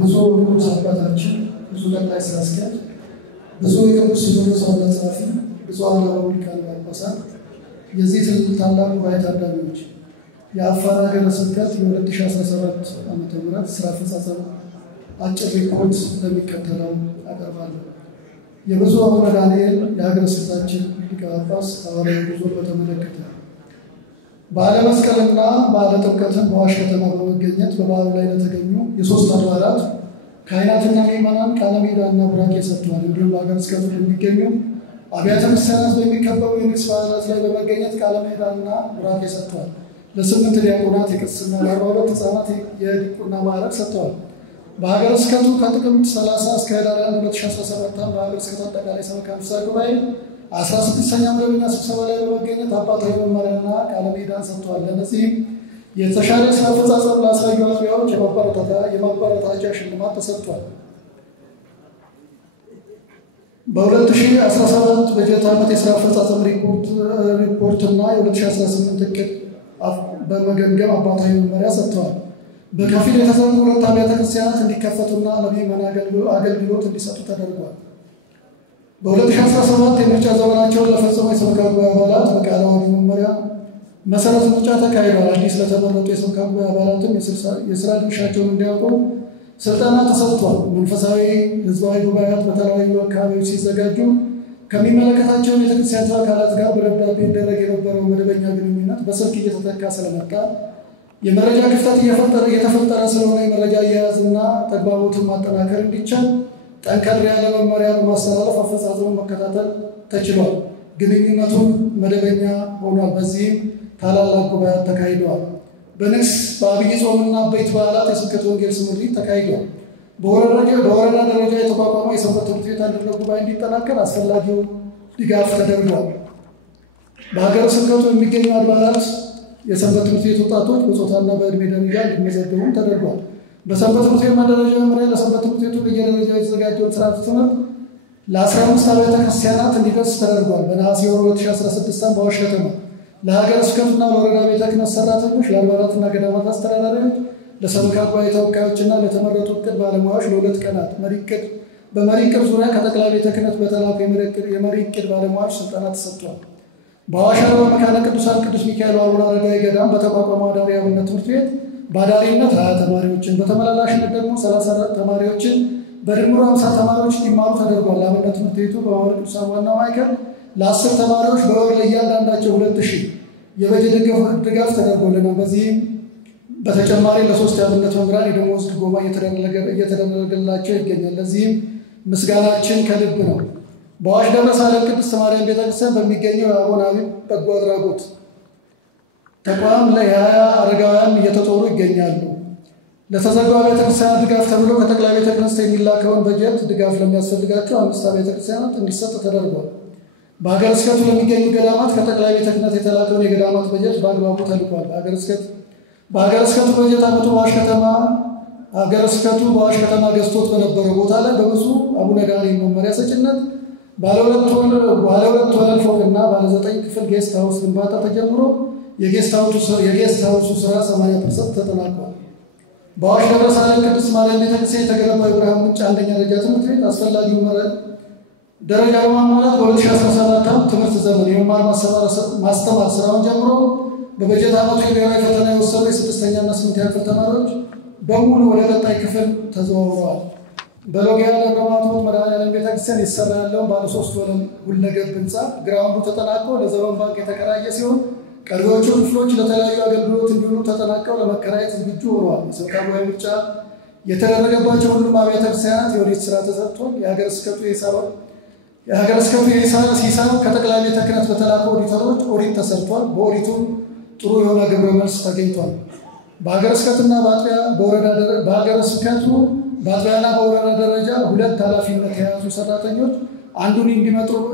ብዙ ቅዱስ አባታችን ብዙ ጠቅላይ ስራ አስኪያጅ ብዙ የቅዱስ ሲኖዶስ ዋና ጸሐፊ ብዙሃን ሊቃነ ጳጳሳት የዚህ ታላቅ ጉባኤ ታዳሚዎች የአፋር ሀገረ ስብከት የ2017 ዓመተ ምህረት ስራ አፈጻጸም አጭር ሪፖርት እንደሚከተለው አቀርባለሁ። የብፁዕ አቡነ ዳንኤል የሀገረ ስብከታችን ሊቀ ጳጳስ ሐዋርያዊ ጉዞ በተመለከተ በዓለ መስቀልና በዓለ ጥምቀትን በአዋሽ ከተማ በመገኘት በበዓሉ ላይ ለተገኙ የሶስት አድባራት ካህናትና ምዕመናን ቃለ ምዕዳንና ቡራኬ ሰጥተዋል። እንዲሁም በሀገረ ስብከቱ የሚገኙ አብያተ ክርስቲያናት በሚከበሩ የንግስ በዓላት ላይ በመገኘት ቃለ ምዕዳንና ቡራኬ ሰጥተዋል። ለ8 ዲያቆናት የቅስና ለ42 ሕፃናት የዲቁና ማዕረግ ሰጥተዋል። በሀገረ ስብከቱ ከጥቅምት 30 እስከ ህዳር 2017 በሀገረ ስብከቱ አጠቃላይ ሰበካ መንፈሳዊ ጉባኤ 16ኛ መደበኛ ስብሰባ ላይ በመገኘት አባታዊ መመሪያና ቃለ ምዕዳን ሰጥተዋል። ለነዚህም የተሻለ ስራ አፈጻጸም ላሳዩ አጥቢያዎች የማበረታቻ ሽልማት ተሰጥቷል። በ2017 በጀት ዓመት የስራ አፈጻጸም ሪፖርትና የ2018 እቅድ በመገምገም አባታዊ መመሪያ ሰጥተዋል። በከፊል የተዘጉ 2 አብያተ ክርስቲያናት እንዲከፈቱና ለምዕመናን አገልግሎት እንዲሰጡ ተደርጓል። በ2017 የምርጫ ዘመናቸውን ለፈጸሙ የሰበካ ጉባኤ አባላት በቃለ ዓዋዲ መመሪያ መሰረት ምርጫ ተካሂዷል። አዲስ ለተመረጡ የሰበካ ጉባኤ አባላትም የስራ ድርሻቸውን እንዲያውቁ ስልጠና ተሰጥቷል። መንፈሳዊ ህዝባዊ ጉባኤያት በተለያዩ አካባቢዎች ሲዘጋጁ ከሚመለከታቸው የቤተክርስቲያን አካላት ጋር በደብዳቤ ይደረግ የነበረው መደበኛ ግንኙነት በስልክ እየተተካ ስለመጣ የመረጃ ክፍተት እየተፈጠረ ስለሆነ የመረጃ አያያዝና ተግባቦትን ማጠናከር እንዲቻል ጠንከር ያለ መመሪያ በማስተላለፍ አፈጻጸሙን መከታተል ተችሏል። ግንኙነቱን መደበኛ ሆኗል። በዚህም ታላላቅ ጉባኤያት ተካሂደዋል። በንግስ በአብይ ጾምና አበይት በዓላት የስብከተ ወንጌል ስምሪት ተካሂዷል። በወረዳ ደረጃ የተቋቋመው የሰንበት ትምህርት ቤት አንድነት ጉባኤ እንዲጠናከር አስፈላጊው ድጋፍ ተደርጓል። በሀገረ ስብከቱ የሚገኙ አድባራት የሰንበት ትምህርት ቤት ወጣቶች በጾታና በዕድሜ ደረጃ እንዲመዘገቡ ተደርጓል። በሰንበት ትምህርት ቤት መደረጃ መመሪያ ለሰንበት ትምህርት ቤቱ በየደረጃው የተዘጋጀውን ስርዓተ ትምህርት ለ15 አብያተ ክርስቲያናት እንዲደርስ ተደርጓል። በነሐሴ ወር 2016 በአዋሽ ከተማ ለሀገረ ስብከቱና ለወረዳ ቤተ ክህነት ሰራተኞች፣ ለአድባራትና ገዳማት አስተዳዳሪዎች፣ ለሰበካ ጉባኤ ተወካዮችና ለተመረጡ ዕቅድ ባለሙያዎች ለ2 ቀናት በመሪ ዕቅድ ዙሪያ ከጠቅላይ ቤተ ክህነት በተላኩ የመሪ ዕቅድ ባለሙያዎች ስልጠና ተሰጥቷል። በአዋሽ አርባ መካነ ቅዱሳን ቅዱስ ሚካኤል አቡነ አረጋዊ ገዳም በተቋቋመው አዳሪ አብነት ትምህርት ቤት በአዳሪነት 20 ተማሪዎችን በተመላላሽነት ደግሞ 34 ተማሪዎችን በድምሩ 50 ተማሪዎች እንዲማሩ ተደርጓል። ለአብነት ትምህርት ቤቱ በማኅበረ ቅዱሳን ዋና ማዕከል ለ10 ተማሪዎች በወር ለእያንዳንዳቸው 2000 የበጀት ድጋፍ ተደርጎልናል። በዚህም በተጨማሪ ለ3 የአብነት መምህራን የደሞዝ ድጎማ እየተደረገላቸው ይገኛል። ለዚህም ምስጋናችን ከልብ ነው። በአዋሽ ደብረ ሳሌም ቅድስት ማርያም ቤተክርስቲያን በሚገኘው የአቡነ አቢብ በጎ አድራጎት ተቋም ለ20 አረጋውያን እየተጦሩ ይገኛሉ። ለተዘጉ አብያተ ክርስቲያናት ድጋፍ ተብሎ ከጠቅላይ ቤተ ክህነት የሚላከውን በጀት ድጋፍ ለሚያስፈልጋቸው 5 አብያተ ክርስቲያናት እንዲሰጥ ተደርጓል። በሀገረ ስብከቱ ለሚገኙ ገዳማት ከጠቅላይ ቤተ ክህነት የተላከውን የገዳማት በጀት በአግባቡ ተልኳል። በሀገረ ስብከቱ በጀት ዓመቱ ሀገረ ስብከቱ በአዋሽ ከተማ ገዝቶት በነበረው ቦታ ላይ በብፁዕ አቡነ ዳንኤል መመሪያ ሰጭነት ባለ 2 ወለል ፎቅና ባለ 9 ክፍል ጌስት ሃውስ ግንባታ ተጀምሮ የጌስት ሃውሱ ስራ 80% ተጠናቋል። በአዋሽ ደብረ ሳሌም ቅድስት ማርያም ቤተክርስቲያን የተገነባው የብርሃን ምንጭ አንደኛ ደረጃ ትምህርት ቤት አስፈላጊው ደረጃ በማሟላት በ2017 ትምህርት ዘመን የመማር ማስተማር ስራውን ጀምሮ በበጀት ዓመቱ የብሔራዊ ፈተና የወሰዱ የ6ኛና 8ኛ ክፍል ተማሪዎች በሙሉ ወደ ቀጣይ ክፍል ተዘዋውረዋል። በሎጊያ ለማቶት መድኃኔዓለም ቤተክርስቲያን ይሰራ ያለው ባለ 3 ወለል ሁለገብ ህንፃ ግራውንዱ ተጠናቆ ለዘመን ባንክ የተከራየ ሲሆን ቀሪዎቹ ክፍሎች ለተለያዩ አገልግሎት እንዲውሉ ተጠናቀው ለመከራየት ዝግጁ ሆነዋል። የሰበካ ጉባኤ ምርጫ የተደረገባቸው ሁሉም አብያተ ክርስቲያናት የኦዲት ስራ ተሰርቷል። የሀገረ ስብከቱ ሂሳብ ከጠቅላይ ቤተ ክህነት በተላከው ኦዲተሮች ኦዲት ተሰርቷል። በኦዲቱም ጥሩ የሆነ ግብረ መልስ ተገኝቷል። በሀገረ ስብከቱና በሀገረ ስብከቱ በአጥቢያና በወረዳ ደረጃ 2 ኃላፊነት የያዙ ሰራተኞች አንዱን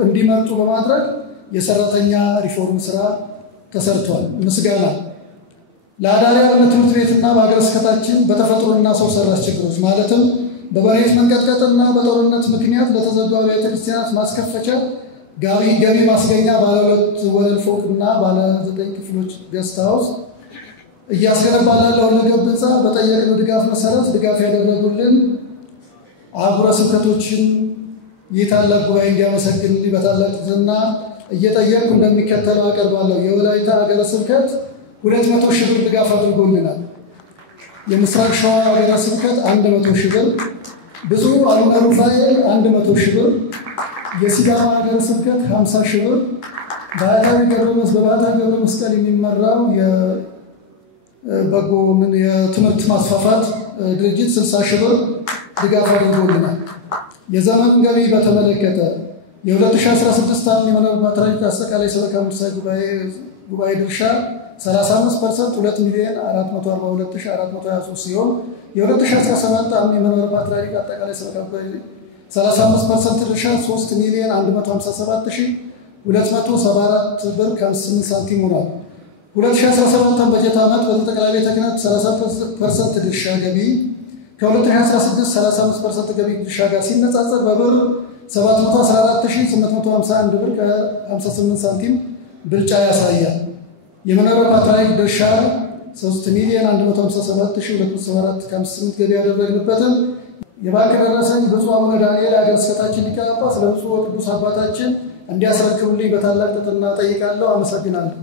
እንዲመርጡ በማድረግ የሰራተኛ ሪፎርም ስራ ተሰርቷል። ምስጋና ለአዳሪ አብነት ትምህርት ቤትና በሀገረ ስብከታችን በተፈጥሮና ሰው ሰራሽ ችግሮች ማለትም በመሬት መንቀጥቀጥና በጦርነት ምክንያት ለተዘጉ አብያተ ክርስቲያናት ማስከፈቻ ገቢ ማስገኛ ባለ 2 ወለል ፎቅና ባለ 9 ክፍሎች ጌስት ሃውስ እያስገነባ ላለው ለገብ ህንፃ በጠየቅነው ድጋፍ መሰረት ድጋፍ ያደረጉልን አህጉረ ስብከቶችን የታላቅ ጉባኤ እንዲያመሰግንልኝ በታላቅ ትሕትና እየጠየቅኩ እንደሚከተለው አቀርባለሁ። የወላይታ ሀገረ ስብከት 200 ሺህ ብር ድጋፍ አድርጎልናል። የምስራቅ ሸዋ ሀገረ ስብከት 100 ሺህ ብር፣ ብፁዕ አቡነ ሩፋኤል 100 ሺህ ብር፣ የሲዳማ ሀገረ ስብከት 50 ሺህ ብር፣ በባሕታዊ ገብረ መስቀል የሚመራው የበጎ የትምህርት ማስፋፋት ድርጅት 60 ሺህ ብር ድጋፍ አድርጎልናል። የዘመን ገቢ በተመለከተ የ2016 ዓመት የመንበረ ፓትርያርክ አጠቃላይ ሰበካ መንፈሳዊ ጉባኤ ድርሻ 35% 2,442,423 ሲሆን የ2017 ዓመት የመንበረ ፓትርያርክ አጠቃላይ ሰበካ ጉባኤ 35% ድርሻ 3,157,274 ብር ከ58 ሳንቲም ሆኗል። 2017 በጀት ዓመት በጠቅላይ ቤተ ክህነት 30% ድርሻ ገቢ ከ2016 35% ገቢ ድርሻ ጋር ሲነጻጸር በብር 714,851 ብር ከ58 ሳንቲም ብልጫ ያሳያል። የመንበረ ፓትርያርክ ድርሻ 3,157,274 ከ58 ገቢ ያደረግንበትን የባንክ ደረሰኝ ብፁዕ አቡነ ዳንኤል ሀገረ ስብከታችን ሊቀ ጳጳስ ለብፁዕ ወቅዱስ አባታችን እንዲያስረክቡልኝ በታላቅ ትሕትና እጠይቃለሁ። አመሰግናለሁ።